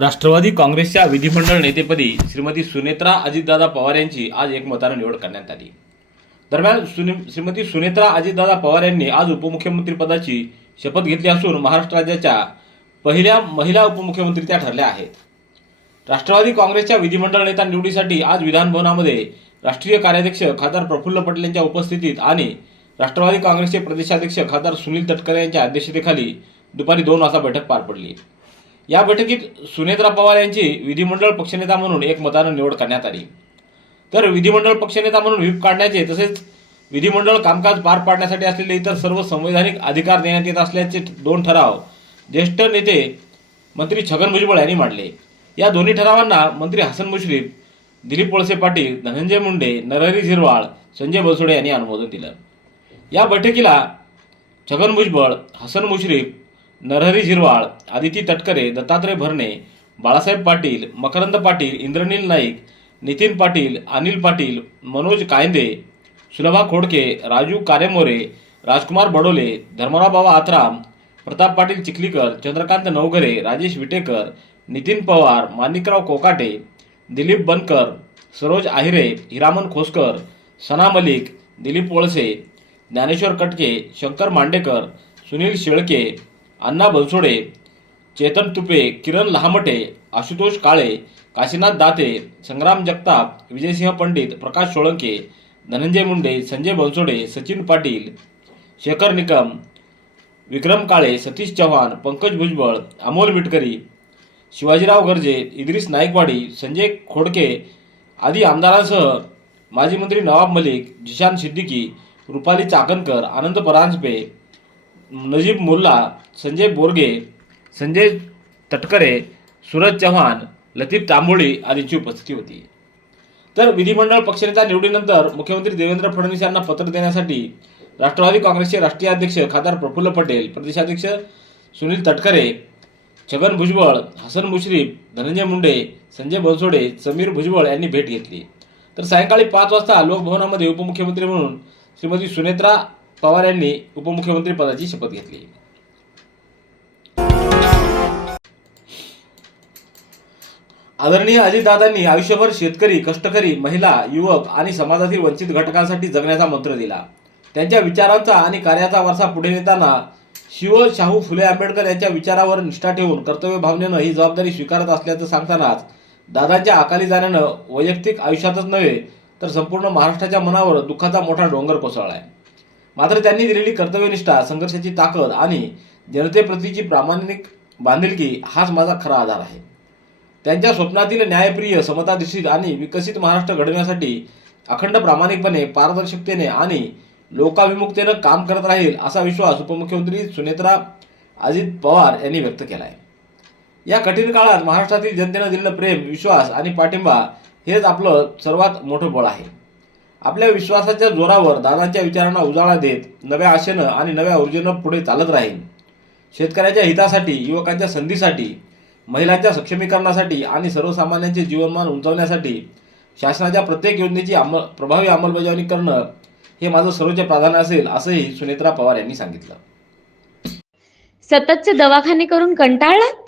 राष्ट्रवादी काँग्रेसच्या विधिमंडळ नेतेपदी श्रीमती सुनेत्रा अजितदादा पवार यांची आज एकमताने निवड करण्यात आली. दरम्यान सुने श्रीमती सुनेत्रा अजितदादा पवार यांनी आज उपमुख्यमंत्रीपदाची शपथ घेतली असून महाराष्ट्र राज्याच्या पहिल्या महिला उपमुख्यमंत्री त्या ठरल्या आहेत. राष्ट्रवादी काँग्रेसच्या विधिमंडळ नेता निवडीसाठी आज विधानभवनामध्ये राष्ट्रीय कार्याध्यक्ष खासदार प्रफुल्ल पटेल यांच्या उपस्थितीत आणि राष्ट्रवादी काँग्रेसचे प्रदेशाध्यक्ष खासदार सुनील तटकरे यांच्या अध्यक्षतेखाली दुपारी दोन वाजता बैठक पार पडली. या बैठकीत सुनेत्रा पवार यांची विधिमंडळ पक्षनेता म्हणून एक मतानं निवड करण्यात आली. तर विधिमंडळ पक्षनेता म्हणून व्हीप काढण्याचे तसेच विधिमंडळ कामकाज पार पाडण्यासाठी असलेले इतर सर्व संवैधानिक अधिकार देण्यात येत असल्याचे दोन ठराव ज्येष्ठ नेते मंत्री छगन भुजबळ यांनी मांडले. या दोन्ही ठरावांना मंत्री हसन मुश्रीफ दिलीप वळसे पाटील धनंजय मुंडे नरहरी झिरवाळ संजय बनसोडे यांनी अनुमोदन दिलं. या बैठकीला छगन भुजबळ हसन मुश्रीफ नरहरी झिरवाळ आदिती तटकरे दत्तात्रय भरणे बाळासाहेब पाटील मकरंद पाटील इंद्रनील नाईक नितीन पाटील अनिल पाटील मनोज कायंदे सुलभा खोडके राजू कारेमोरे राजकुमार बडोले धर्मराव बाबा आत्राम प्रताप पाटील चिखलीकर चंद्रकांत नवघरे राजेश विटेकर नितीन पवार माणिकराव कोकाटे दिलीप बनकर सरोज आहिरे हिरामन खोसकर सना मलिक दिलीप वळसे ज्ञानेश्वर कटके शंकर मांडेकर सुनील शेळके अण्णा बनसोडे चेतन तुपे किरण लहामटे आशुतोष काळे काशीनाथ दाते संग्राम जगताप विजयसिंह पंडित प्रकाश सोळंके धनंजय मुंडे संजय बनसोडे सचिन पाटील शेखर निकम विक्रम काळे सतीश चव्हाण पंकज भुजबळ अमोल मिटकरी शिवाजीराव गर्जे इद्रिस नाईकवाडी संजय खोडके आदी आमदारांसह माजी मंत्री नवाब मलिक जिशान सिद्दीकी रुपाली चाकणकर आनंद परांजपे नजीब मुल्ला संजय बोरगे संजय तटकरे सूरज चव्हाण लतीफ तांबोळी आदींची उपस्थिती होती. तर विधिमंडळ पक्षनेता निवडीनंतर मुख्यमंत्री देवेंद्र फडणवीस यांना पत्र देण्यासाठी राष्ट्रवादी काँग्रेसचे राष्ट्रीय अध्यक्ष खासदार प्रफुल्ल पटेल प्रदेशाध्यक्ष सुनील तटकरे छगन भुजबळ हसन मुश्रीफ धनंजय मुंडे संजय बनसोडे समीर भुजबळ यांनी भेट घेतली. तर सायंकाळी पाच वाजता लोकभवनामध्ये उपमुख्यमंत्री म्हणून श्रीमती सुनेत्रा पवार यांनी उपमुख्यमंत्री पदाची शपथ घेतली. आदरणीय अजितदादांनी आयुष्यभर शेतकरी कष्टकरी महिला युवक आणि समाजातील वंचित घटकांसाठी जगण्याचा मंत्र दिला. त्यांच्या विचारांचा आणि कार्याचा वारसा पुढे नेताना शिव शाहू फुले आंबेडकर यांच्या विचारावर निष्ठा ठेवून कर्तव्य भावनेनं ही जबाबदारी स्वीकारत असल्याचं सांगतानाच दादांच्या अकाली जाण्यानं वैयक्तिक आयुष्यातच नव्हे तर संपूर्ण महाराष्ट्राच्या मनावर दुःखाचा मोठा डोंगर कोसळलाय. मात्र त्यांनी दिलेली कर्तव्यनिष्ठा संघर्षाची ताकद आणि जनतेप्रतीची प्रामाणिक बांधिलकी हाच माझा खरा आधार आहे. त्यांच्या स्वप्नातील न्यायप्रिय समताधिष्ठित आणि विकसित महाराष्ट्र घडवण्यासाठी अखंड प्रामाणिकपणे पारदर्शकतेने आणि लोकाभिमुखतेनं काम करत राहील असा विश्वास उपमुख्यमंत्री सुनेत्रा अजित पवार यांनी व्यक्त केला आहे या कठीण काळात महाराष्ट्रातील जनतेनं दिलेलं प्रेम विश्वास आणि पाठिंबा हेच आपलं सर्वात मोठं बळ आहे. आपल्या विश्वासाच्या जोरावर दादांच्या विचारांना उजाळा देत नव्या आशेनं आणि नव्या ऊर्जेनं पुढे चालत राहील शेतकऱ्याच्या हितासाठी युवकांच्या संधीसाठी महिलांच्या सक्षमीकरणासाठी आणि सर्वसामान्यांचे जीवनमान उंचावण्यासाठी शासनाच्या प्रत्येक योजनेची अंमल प्रभावी अंमलबजावणी करणं हे माझं सर्वोच्च प्राधान्य असेल असंही सुनेत्रा पवार यांनी सांगितलं. सततचे दवाखाने करून कंटाळलात?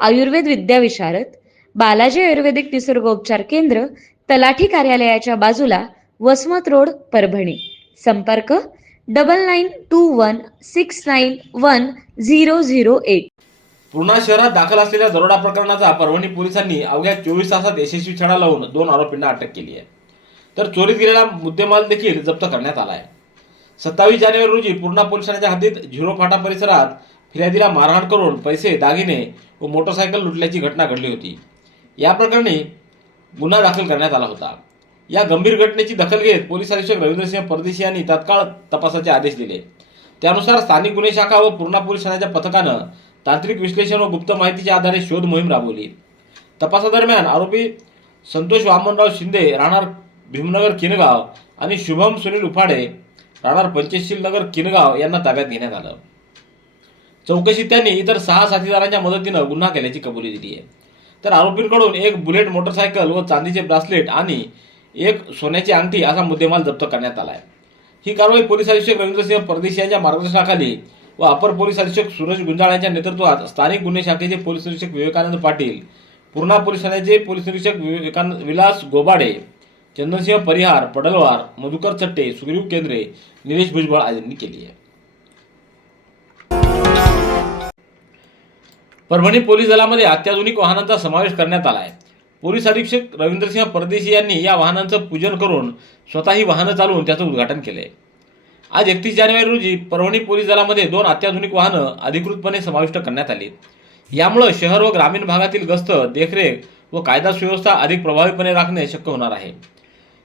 आयुर्वेद विद्याविशारद बालाजी आयुर्वेदिक निसर्गोपचार केंद्र तलाठी कार्यालयाच्या बाजूला वसमत रोड परभणी. संपर्क double nine two one six nine one zero zero eight Purna शहरात दाखल असलेल्या दरोडा प्रकरणाचा परभणी पोलिसांनी अवघ्या चोवीस तासात यशस्वी छडा लावून दोन आरोपींना अटक केली आहे. तर चोरीत गेलेला मुद्देमाल देखील जप्त करण्यात आला आहे. सत्तावीस जानेवारी रोजी पूर्णा पोलिसांच्या ठाण्याच्या हद्दीत झिरो फाटा परिसरात फिर्यादीला मारहाण करून पैसे दागिने व मोटरसायकल लुटल्याची घटना घडली होती. या प्रकरणी गुन्हा दाखल करण्यात आला होता. या गंभीर घटनेची दखल घेत पोलीस अधीक्षक रवींद्रसिंह परदेशी यांनी तत्काळ तपासाचे आदेश दिले. त्यानुसार स्थानिक गुन्हे शाखा व पूर्णा पोलीस ठाण्याच्या पथकानं तांत्रिक विश्लेषण व गुप्त माहितीच्या आधारे शोध मोहीम राबवली. तपासादरम्यान आरोपी संतोष वामनराव शिंदे राहणार भीमनगर किनगाव आणि शुभम सुनील उफाडे राहणार पंचशील नगर किनगाव यांना ताब्यात घेण्यात आलं. चौकशीत त्यांनी इतर सहा साथीदारांच्या मदतीनं गुन्हा केल्याची कबुली दिली आहे. तर आरोपींकडून एक बुलेट मोटरसायकल व चांदीचे ब्रासलेट आणि एक सोन्याची अंगठी असा मुद्देमाल जप्त करण्यात आला आहे. ही कारवाई पोलीस अधीक्षक रवींद्रसिंह परदेशी यांच्या मार्गदर्शनाखाली व अपर पोलीस अधीक्षक सूरज गुंजाळ यांच्या नेतृत्वात स्थानिक गुन्हे शाखेचे पोलीस निरीक्षक विवेकानंद पाटील पूर्णा पोलीस ठाण्याचे पोलीस निरीक्षक विवेकानंद विलास गोबाडे चंदनसिंह परिहार पडलवार मधुकर चट्टे सुग्रीव केंद्रे निलेश भुजबळ आदींनी केली आहे. परभणी पोलीस दलामध्ये अत्याधुनिक वाहनांचा समावेश करण्यात आला आहे. पोलीस अधीक्षक रवींद्रसिंह परदेशी यांनी या वाहनांचं पूजन करून स्वतः ही वाहनं चालवून त्याचं उद्घाटन केलंय. आज एकतीस जानेवारी रोजी परभणी पोलीस दलामध्ये दोन अत्याधुनिक वाहनं अधिकृतपणे समाविष्ट करण्यात आली. यामुळं शहर व ग्रामीण भागातील गस्त देखरेख व कायदा सुव्यवस्था अधिक प्रभावीपणे राखणे शक्य होणार आहे.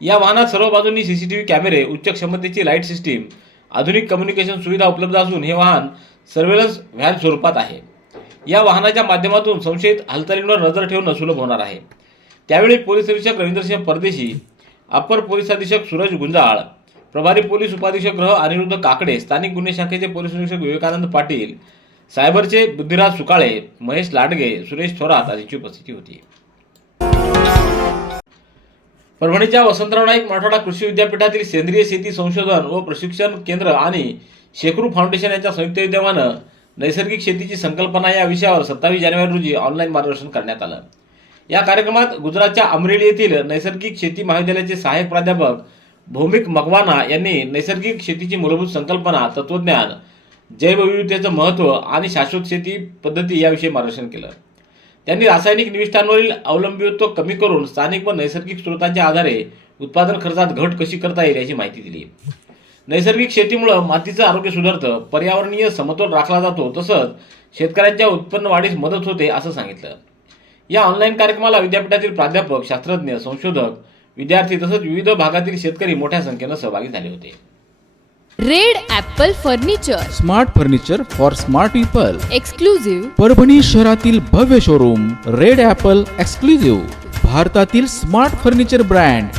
या वाहनात सर्व बाजूंनी सी सी टी व्ही कॅमेरे उच्च क्षमतेची लाइट सिस्टीम आधुनिक कम्युनिकेशन सुविधा उपलब्ध असून हे वाहन सर्वेलन्स व्हॅन स्वरूपात आहे. या वाहनाच्या माध्यमातून संशयित हालचालींवर नजर ठेवणं सुलभ होणार आहे. त्यावेळी पोलीस अधीक्षक रवींद्रसिंह परदेशी अपर पोलीस अधीक्षक सूरज गुंजाळ प्रभारी पोलीस उपाधीक्षक ग्रह अनिरुद्ध काकडे स्थानिक गुन्हे शाखेचे पोलीस निरीक्षक विवेकानंद पाटील सायबरचे बुद्धिराज सुकाळे महेश लाडगे सुरेश थोरात आदींची उपस्थिती होती. परभणीच्या वसंतराव नाईक मराठवाडा कृषी विद्यापीठातील सेंद्रिय शेती संशोधन व प्रशिक्षण केंद्र आणि शेकरू फाउंडेशन यांच्या संयुक्त विद्यमानं नैसर्गिक शेतीची संकल्पना या विषयावर सत्तावीस जानेवारी रोजी ऑनलाईन मार्गदर्शन करण्यात आलं. या कार्यक्रमात गुजरातच्या अमरेली येथील नैसर्गिक शेती महाविद्यालयाचे सहाय्यक प्राध्यापक भौमिक मकवाना यांनी नैसर्गिक शेतीची मूलभूत संकल्पना तत्वज्ञान जैवविविधतेचं महत्त्व आणि शाश्वत शेती पद्धती याविषयी मार्गदर्शन केलं. त्यांनी रासायनिक निविष्ठांवरील अवलंबित्व कमी करून स्थानिक व नैसर्गिक स्रोतांच्या आधारे उत्पादन खर्चात घट कशी करता येईल याची माहिती दिली. नैसर्गिक शेतीमुळं मातीचं आरोग्य सुधारतं पर्यावरणीय समतोल राखला जातो तसंच शेतकऱ्यांच्या उत्पन्न वाढीस मदत होते असं सांगितलं. या ऑनलाईन कार्यक्रमाला विद्यापीठातील प्राध्यापक शास्त्रज्ञ संशोधक विद्यार्थी तसंच विविध भागातील शेतकरी मोठ्या संख्येनं सहभागी झाले होते. Red Apple furniture. Smart furniture for smart people. Exclusive Parbhani शहरातील भव्य शोरूम रेड ॲपल एक्सक्लुझिव्ह. भारतातील smart furniture brand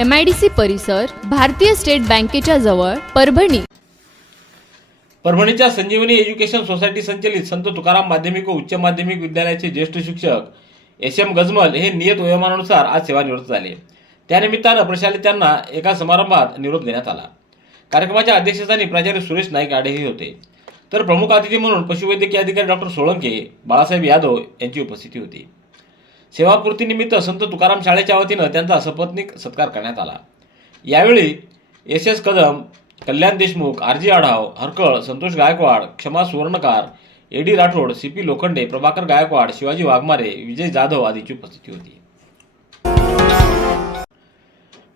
M I D C परिसर भारतीय स्टेट बँकेच्या जवळ परभणी. परभणीच्या संजीवनी एज्युकेशन सोसायटी संचलित संत तुकाराम माध्यमिक व उच्च माध्यमिक विद्यालयाचे ज्येष्ठ शिक्षक एस एम गजमल हे नियत वयोमानानुसार आज सेवानिवृत्त झाले. त्यानिमित्तानं प्रशालितांना एका समारंभात निरोप देण्यात आला. कार्यक्रमाच्या अध्यक्षस्थानी प्राचार्य सुरेश नाईक आढेही होते. तर प्रमुख अतिथी म्हणून पशुवैद्यकीय अधिकारी डॉक्टर सोळंके बाळासाहेब यादव यांची उपस्थिती होती. सेवापूर्तीनिमित्त संत तुकाराम शाळेच्या वतीनं त्यांचा सपत्नीक सत्कार करण्यात आला. यावेळी S S Kadam Kalyan Deshmukh R G Adhav Harkal Santosh Gaikwad Kshama Suvarnakar A D Rathod C P Lokhande Prabhakar Gaikwad Shivaji Waghmare Vijay Jadhav आदीची उपस्थिती होती.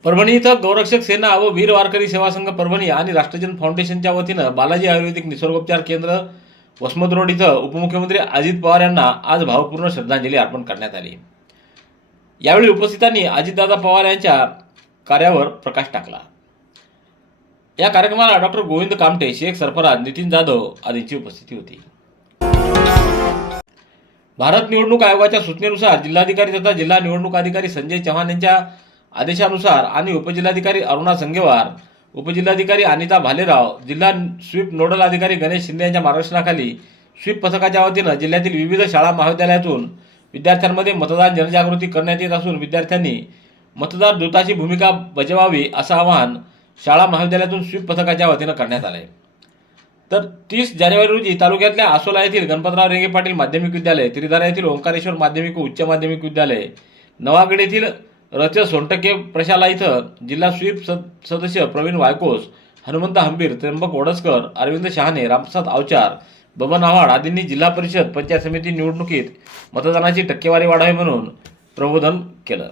परभणी इथं गौरक्षक सेना व वीर वारकरी सेवा संघ परभणी आणि राष्ट्रजन फाउंडेशनच्या वतीनं बालाजी आयुर्वेदिक निसर्गोपचार केंद्र वसमत रोड इथं उपमुख्यमंत्री अजित पवार यांना आज भावपूर्ण श्रद्धांजली अर्पण करण्यात आली. यावेळी उपस्थितांनी अजितदादा पवार यांच्या कार्यावर प्रकाश टाकला. या कार्यक्रमाला डॉक्टर गोविंद कामटे शेख सरफराज नितीन जाधव आदींची उपस्थिती होती. भारत निवडणूक आयोगाच्या सूचनेनुसार जिल्हाधिकारी तथा जिल्हा निवडणूक अधिकारी संजय चव्हाण यांच्या आदेशानुसार आणि उपजिल्हाधिकारी अरुणा संगेवार उपजिल्हाधिकारी अनिता भालेराव जिल्हा स्वीप नोडल अधिकारी गणेश शिंदे यांच्या मार्गदर्शनाखाली स्वीप पथकाच्या वतीनं जिल्ह्यातील विविध शाळा महाविद्यालयातून विद्यार्थ्यांमध्ये मतदान जनजागृती करण्यात येत असून विद्यार्थ्यांनी मतदार दूताची भूमिका बजावावी असं आवाहन शाळा महाविद्यालयातून स्वीप पथकाच्या वतीनं करण्यात आलं तर तीस जानेवारी रोजी तालुक्यातल्या आसोला येथील गणपतराव रेंगे पाटील माध्यमिक विद्यालय त्रिधारा येथील ओंकारेश्वर माध्यमिक व उच्च माध्यमिक विद्यालय नवागड येथील रच सोंटके प्रशाला इथं जिल्हा स्वीप सद- सदस्य प्रवीण वायकोस हनुमंत हंबीर त्र्यंबक वडसकर अरविंद शहाणे रामप्रसाद आवचार बबन आव्हाड आदींनी जिल्हा परिषद पंचायत समिती निवडणुकीत मतदानाची टक्केवारी वाढावी म्हणून प्रबोधन केलं.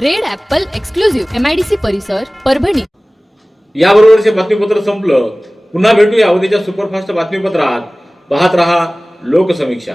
रेड ॲपल एक्सक्लुझिव्ह एमआयडीसी परिसर परभणी. याबरोबरचे बातमीपत्र संपलं. पुन्हा भेटूया उद्याच्या सुपरफास्ट बातमीपत्रात. पाहत रहा लोकसमीक्षा.